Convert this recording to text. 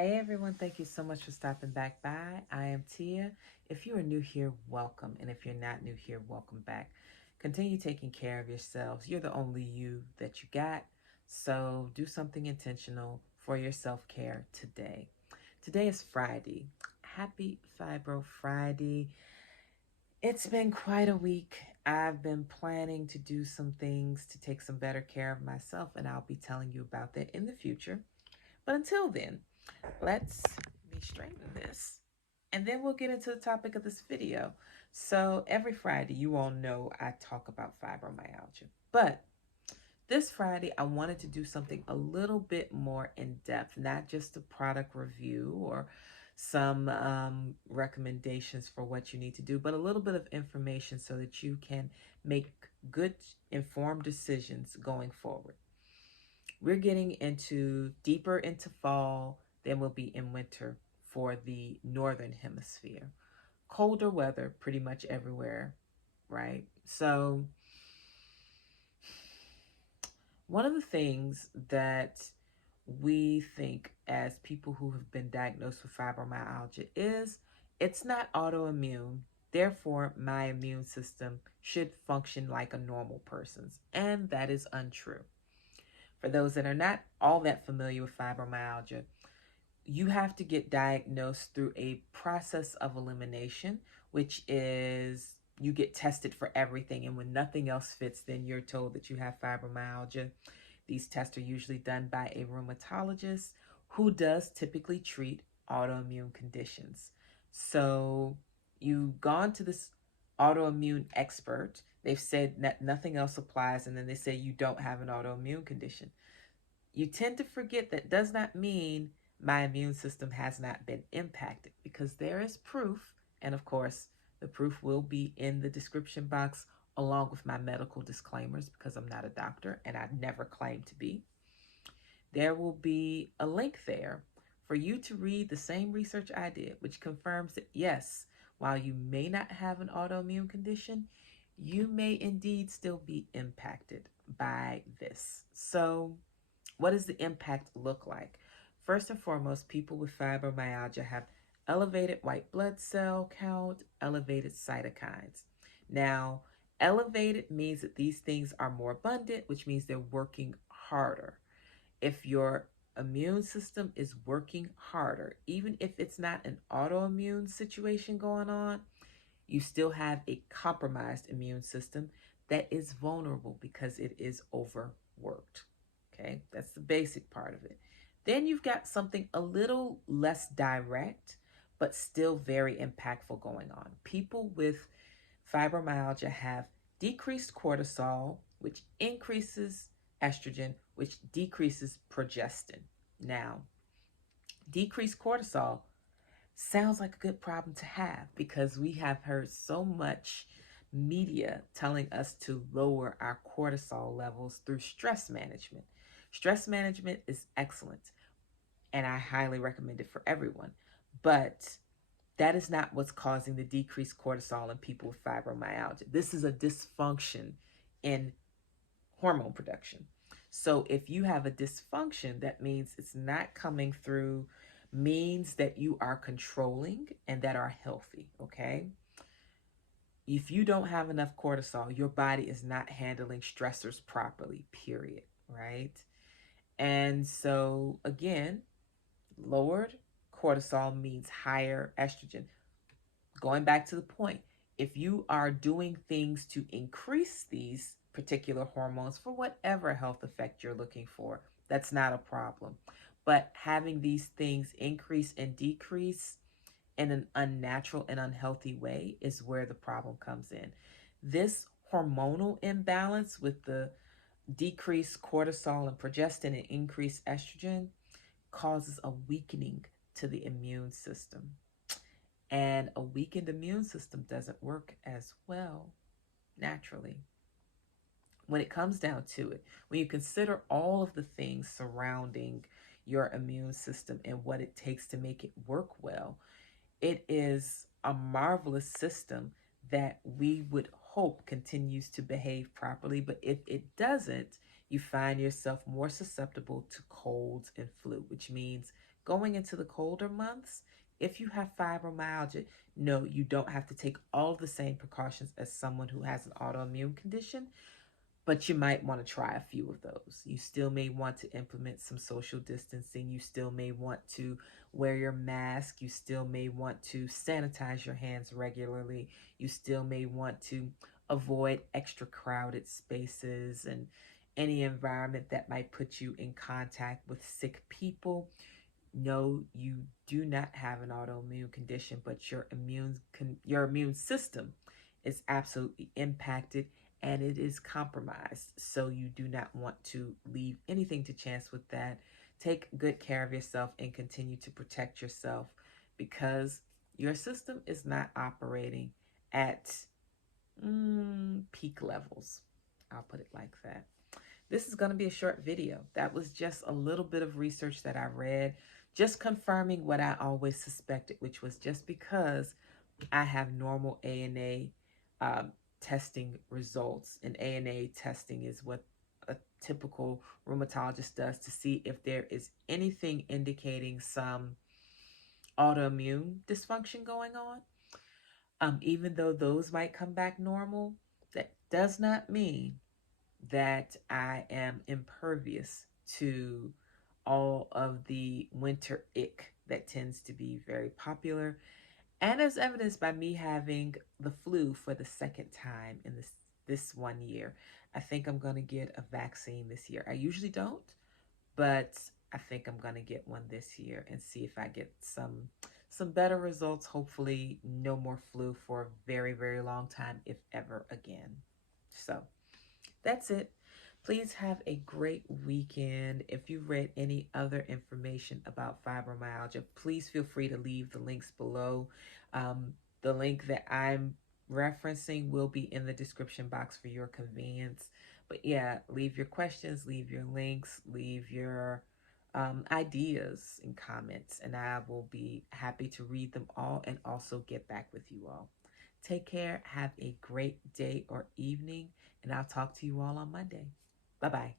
Hey everyone, thank you so much for stopping back by. I am Tia. If you are new here, welcome. And if you're not new here, welcome back. Continue taking care of yourselves. You're the only you that you got. So do something intentional for your self care today. Today is Friday. Happy Fibro Friday. It's been quite a week. I've been planning to do some things to take some better care of myself, and I'll be telling you about that in the future. But until then, let's be straight in this. And then we'll get into the topic of this video. So every Friday, you all know I talk about fibromyalgia. But this Friday, I wanted to do something a little bit more in depth, not just a product review or some recommendations for what you need to do, but a little bit of information so that you can make good, informed decisions going forward. We're getting deeper into fall than we'll be in winter for the northern hemisphere. Colder weather pretty much everywhere, right? So one of the things that we think as people who have been diagnosed with fibromyalgia is it's not autoimmune. Therefore, my immune system should function like a normal person's. And that is untrue. For those that are not all that familiar with fibromyalgia, you have to get diagnosed through a process of elimination, which is you get tested for everything. And when nothing else fits, then you're told that you have fibromyalgia. These tests are usually done by a rheumatologist who does typically treat autoimmune conditions. So you've gone to this autoimmune expert. They've said that nothing else applies, and then they say you don't have an autoimmune condition. You tend to forget that does not mean my immune system has not been impacted, because there is proof. And of course, the proof will be in the description box along with my medical disclaimers, because I'm not a doctor and I never claim to be. There will be a link there for you to read the same research I did, which confirms that yes, while you may not have an autoimmune condition, you may indeed still be impacted by this. So what does the impact look like? First and foremost, people with fibromyalgia have elevated white blood cell count, elevated cytokines. Now, elevated means that these things are more abundant, which means they're working harder. If your immune system is working harder, even if it's not an autoimmune situation going on, you still have a compromised immune system that is vulnerable because it is overworked. Okay, that's the basic part of it. Then you've got something a little less direct, but still very impactful going on. People with fibromyalgia have decreased cortisol, which increases estrogen, which decreases progestin. Now, decreased cortisol sounds like a good problem to have, because we have heard so much media telling us to lower our cortisol levels through stress management. Stress management is excellent, and I highly recommend it for everyone. But that is not what's causing the decreased cortisol in people with fibromyalgia. This is a dysfunction in hormone production. So if you have a dysfunction, that means it's not coming through means that you are controlling and that are healthy, okay? If you don't have enough cortisol, your body is not handling stressors properly, period, right? And so again, lowered cortisol means higher estrogen. Going back to the point, if you are doing things to increase these particular hormones for whatever health effect you're looking for, that's not a problem. But having these things increase and decrease in an unnatural and unhealthy way is where the problem comes in. This hormonal imbalance with the decreased cortisol and progestin and increased estrogen causes a weakening to the immune system. And a weakened immune system doesn't work as well naturally. When it comes down to it, when you consider all of the things surrounding your immune system and what it takes to make it work well, it is a marvelous system that we would hope continues to behave properly. But if it doesn't, you find yourself more susceptible to colds and flu, which means going into the colder months, if you have fibromyalgia, no, you don't have to take all the same precautions as someone who has an autoimmune condition, but you might want to try a few of those. You still may want to implement some social distancing. You still may want to wear your mask. You still may want to sanitize your hands regularly. You still may want to avoid extra crowded spaces and any environment that might put you in contact with sick people. No, you do not have an autoimmune condition, but your immune system is absolutely impacted and it is compromised. So you do not want to leave anything to chance with that. Take good care of yourself and continue to protect yourself because your system is not operating at peak levels. I'll put it like that. This is going to be a short video. That was just a little bit of research that I read, just confirming what I always suspected, which was just because I have normal ANA testing results, and ANA testing is what a typical rheumatologist does to see if there is anything indicating some autoimmune dysfunction going on. Even though those might come back normal, that does not mean that I am impervious to all of the winter ick that tends to be very popular, and as evidenced by me having the flu for the second time in this 1 year. I think I'm going to get a vaccine this year. I usually don't, but I think I'm going to get one this year and see if I get some better results. Hopefully no more flu for a very, very long time, if ever again. So that's it. Please have a great weekend. If you've read any other information about fibromyalgia, please feel free to leave the links below. The link that I'm referencing will be in the description box for your convenience. But yeah, leave your questions, leave your links, leave your ideas and comments, and I will be happy to read them all and also get back with you all. Take care. Have a great day or evening, and I'll talk to you all on Monday. Bye-bye.